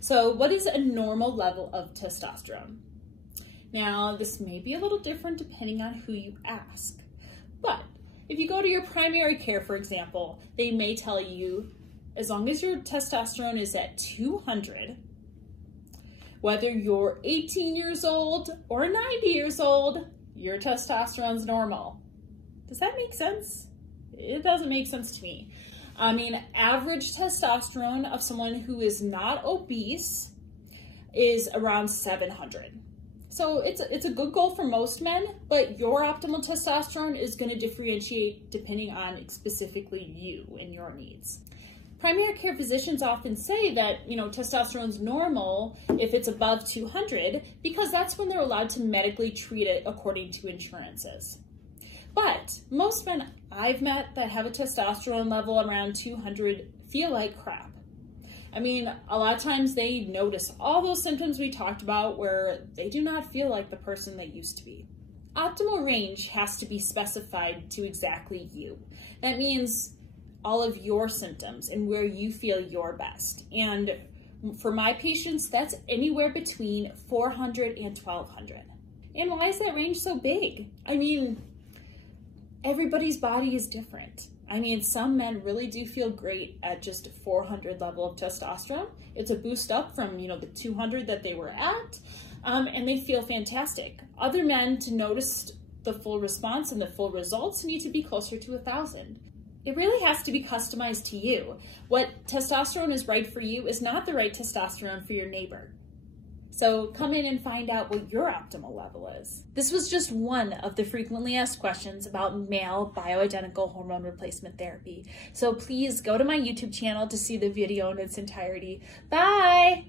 So what is a normal level of testosterone? Now, this may be a little different depending on who you ask, but if you go to your primary care, for example, they may tell you as long as your testosterone is at 200, whether you're 18 years old or 90 years old, your testosterone's normal. Does that make sense? It doesn't make sense to me. I mean, average testosterone of someone who is not obese is around 700. So it's a good goal for most men, but your optimal testosterone is going to differentiate depending on specifically you and your needs. Primary care physicians often say that, testosterone's normal if it's above 200 because that's when they're allowed to medically treat it according to insurances. But most men I've met that have a testosterone level around 200 feel like crap. I mean, a lot of times they notice all those symptoms we talked about where they do not feel like the person they used to be. Optimal range has to be specified to exactly you. That means all of your symptoms and where you feel your best. And for my patients, that's anywhere between 400 and 1200. And why is that range so big? I mean, everybody's body is different. I mean, some men really do feel great at just 400 level of testosterone. It's a boost up from, the 200 that they were at, and they feel fantastic. Other men, to notice the full response and the full results, need to be closer to 1000. It really has to be customized to you. What testosterone is right for you is not the right testosterone for your neighbor. So come in and find out what your optimal level is. This was just one of the frequently asked questions about male bioidentical hormone replacement therapy. So please go to my YouTube channel to see the video in its entirety. Bye!